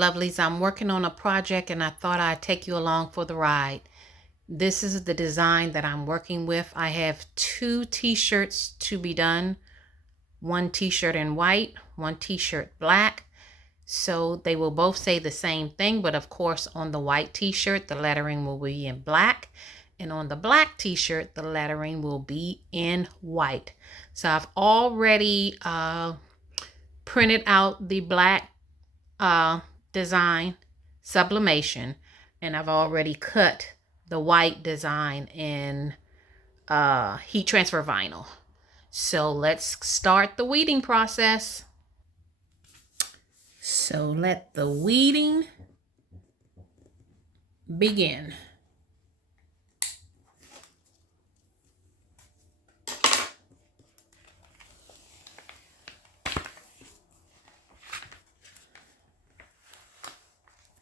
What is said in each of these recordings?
lovelies. I'm working on a project and I thought I'd take you along for the ride. This is the design that I'm working with. I have 2 t-shirts to be done. 1 t-shirt in white, 1 t-shirt black. So they will both say the same thing, but of course on the white t-shirt, the lettering will be in black. And on the black t-shirt, the lettering will be in white. So I've already printed out the black design, Sublimation, and I've already cut the white design in heat transfer vinyl. So let's start the weeding process. So let the weeding begin.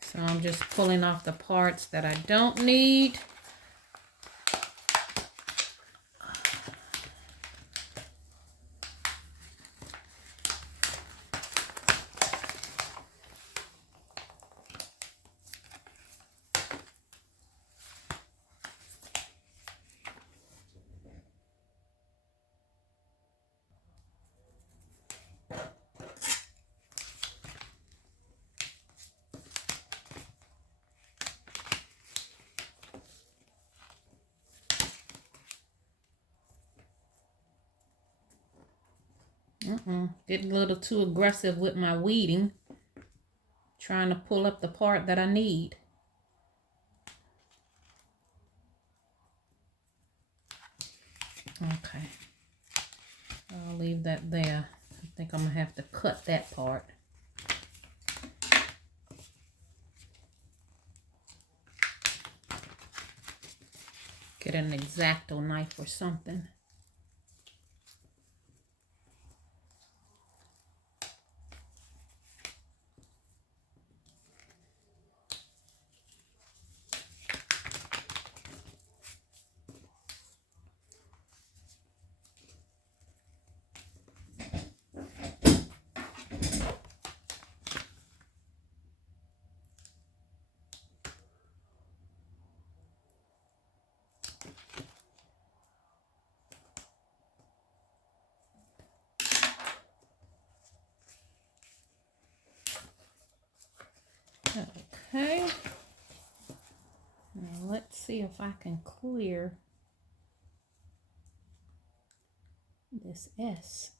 So I'm just pulling off the parts that I don't need. Getting a little too aggressive with my weeding. Trying to pull up the part that I need. Okay. I'll leave that there. I think I'm going to have to cut that part. Get an X-Acto knife or something. Okay, now let's see if I can clear this S.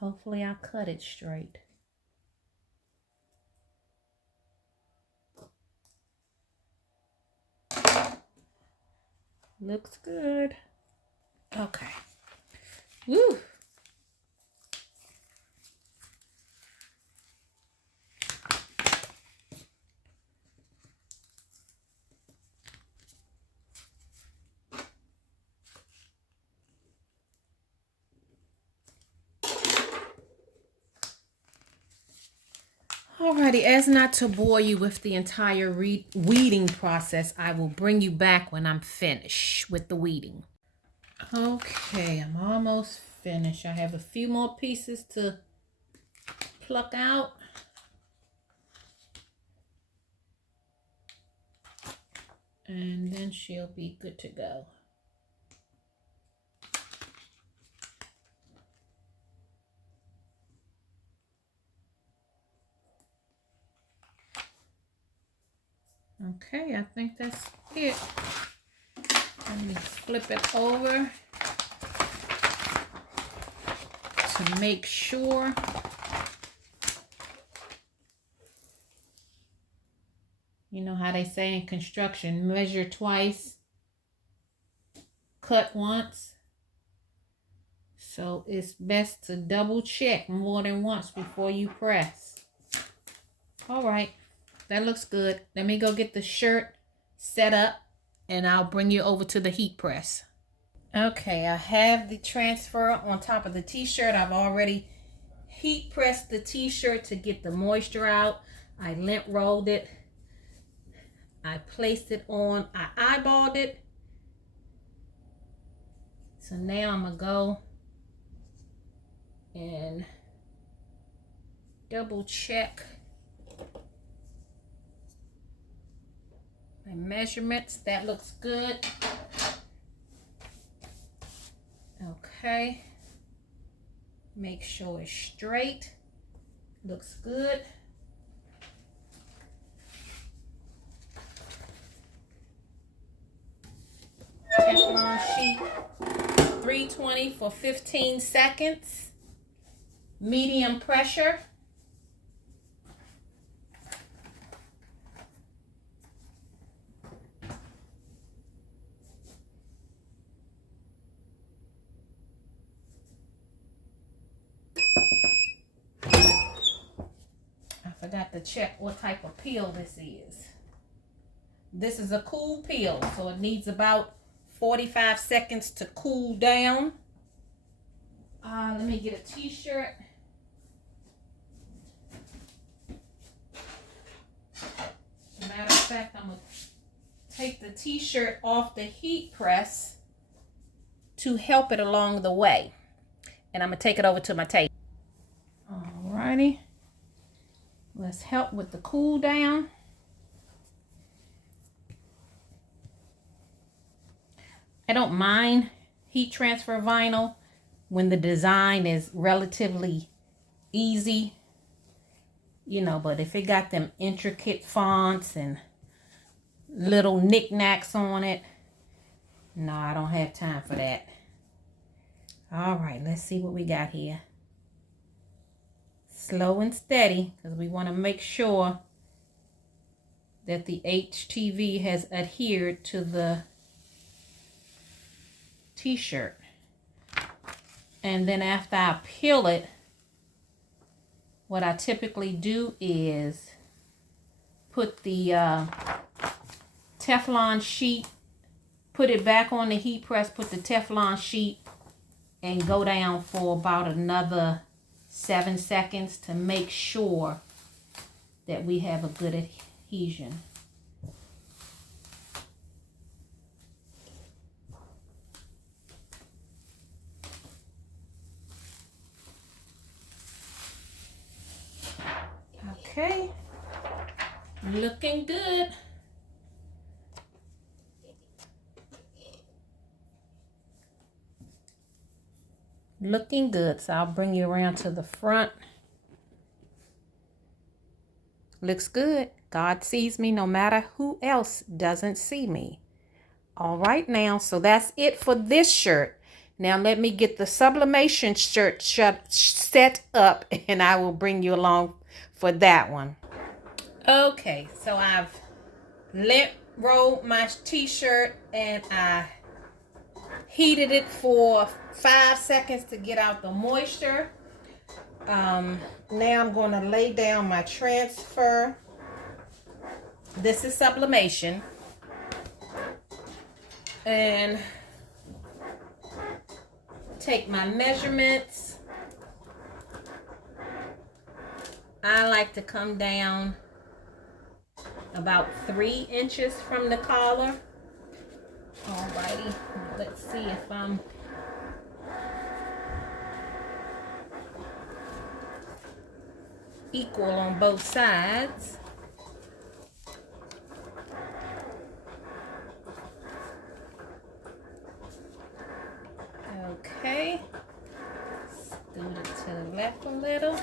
Hopefully I cut it straight. Looks good. Okay. Woo! Alrighty, as not to bore you with the entire weeding process, I will bring you back when I'm finished with the weeding. Okay, I'm almost finished. I have a few more pieces to pluck out. And then she'll be good to go. Okay, I think that's it. Let me flip it over to make sure. You know how they say in construction, measure twice. cut once. So it's best to double check more than once before you press. All right, that looks good. Let me go get the shirt set up and I'll bring you over to the heat press. Okay, I have the transfer on top of the t-shirt. I've already heat pressed the t-shirt to get the moisture out. I lint rolled it. I placed it on, I eyeballed it. So now I'm gonna go and double check my measurements. That looks good. Okay. Make sure it's straight. Looks good. Teflon sheet, 320 for 15 seconds. Medium pressure. I forgot to check what type of peel this is. This is a cool peel, so it needs about 45 seconds to cool down. Let me get a t-shirt. As a matter of fact, I'm going to take the t-shirt off the heat press to help it along the way. And I'm going to take it over to my table. Alrighty. Let's help with the cool down. I don't mind heat transfer vinyl when the design is relatively easy, you know, but if it got them intricate fonts and little knickknacks on it, no, I don't have time for that. All right, let's see what we got here. Slow and steady, because we want to make sure that the HTV has adhered to the t-shirt. And then after I peel it, what I typically do is put the Teflon sheet, put it back on the heat press, put the Teflon sheet, and go down for about another 7 seconds to make sure that we have a good adhesion. Okay, looking good. Looking good. So I'll bring you around to the front. Looks good. God sees me no matter who else doesn't see me. All right now, so that's it for this shirt. Now let me get the Sublimation shirt set up and I will bring you along for that one. Okay, so I've lint rolled my t-shirt and I heated it for 5 seconds to get out the moisture. Now I'm going to lay down my transfer. This is Sublimation. And take my measurements. I like to come down about 3 inches from the collar. Alrighty, let's see if I'm equal on both sides. Okay, scoot it to the left a little.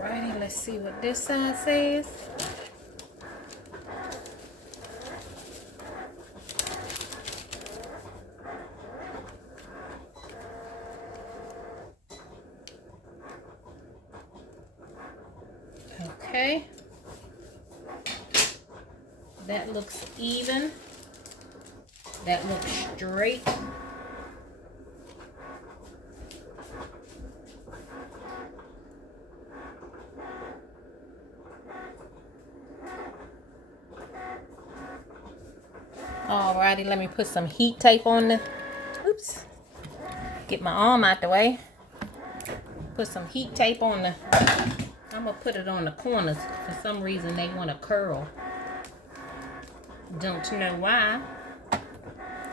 Alrighty, let's see what this side says. Okay. That looks even. That looks straight. Alrighty, let me put some heat tape on the, oops, get my arm out the way. Put some heat tape on the, I'm gonna put it on the corners. For some reason they want to curl. Don't know why.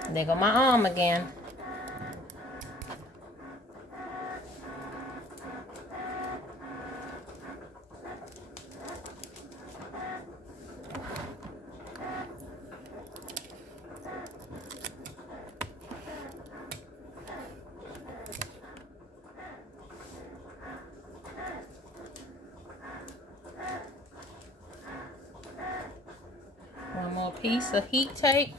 There go my arm again. One more piece of heat tape.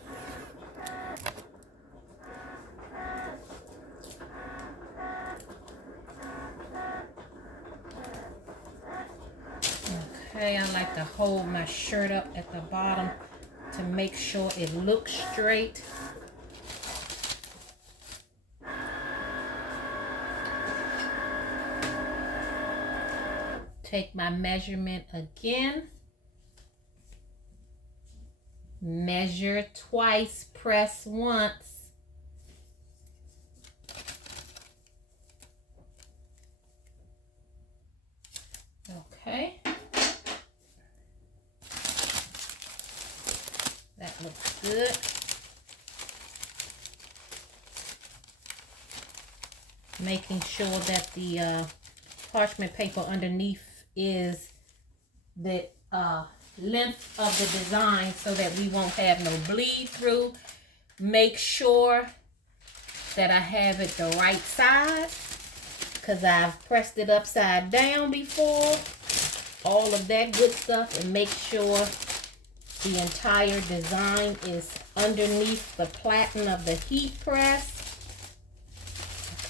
Okay, I like to hold my shirt up at the bottom to make sure it looks straight. Take my measurement again. Measure twice, press once. Okay. That looks good. Making sure that the parchment paper underneath is the length of the design so that we won't have no bleed through. Make sure that I have it the right size because I've pressed it upside down before. All of that good stuff, and make sure the entire design is underneath the platen of the heat press.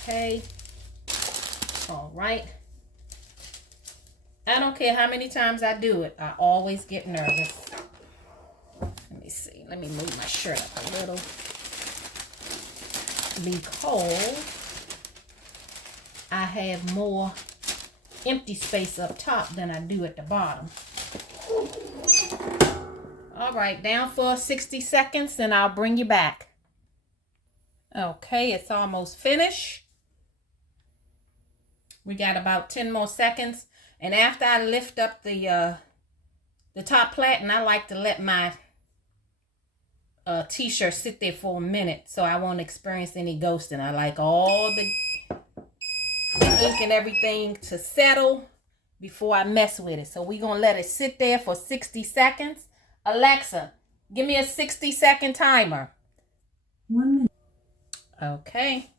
Okay. All right. I don't care how many times I do it. I always get nervous. Let me see. Let me move my shirt up a little. Because I have more empty space up top than I do at the bottom. All right, down for 60 seconds and I'll bring you back. Okay, it's almost finished. We got about 10 more seconds. And after I lift up the top platen, I like to let my t-shirt sit there for a minute so I won't experience any ghosting. I like all the ink and everything to settle before I mess with it. So we're going to let it sit there for 60 seconds. Alexa, give me a 60-second timer. 1 minute. Okay.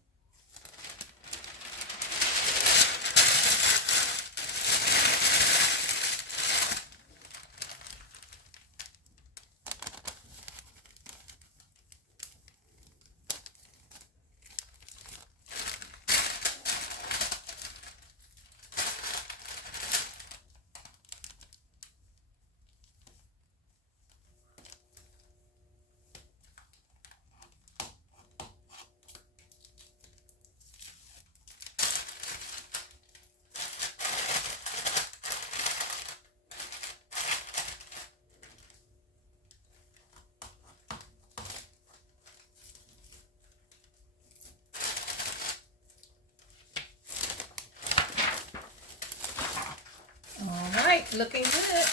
Looking good.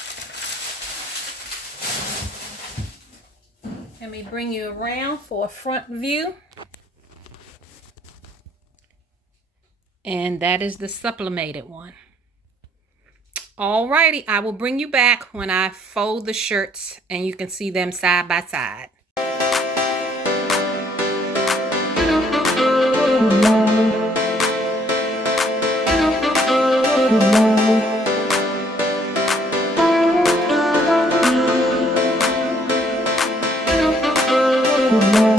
Let me bring you around for a front view. And that is the sublimated one. Alrighty, I will bring you back when I fold the shirts and you can see them side by side. Thank you.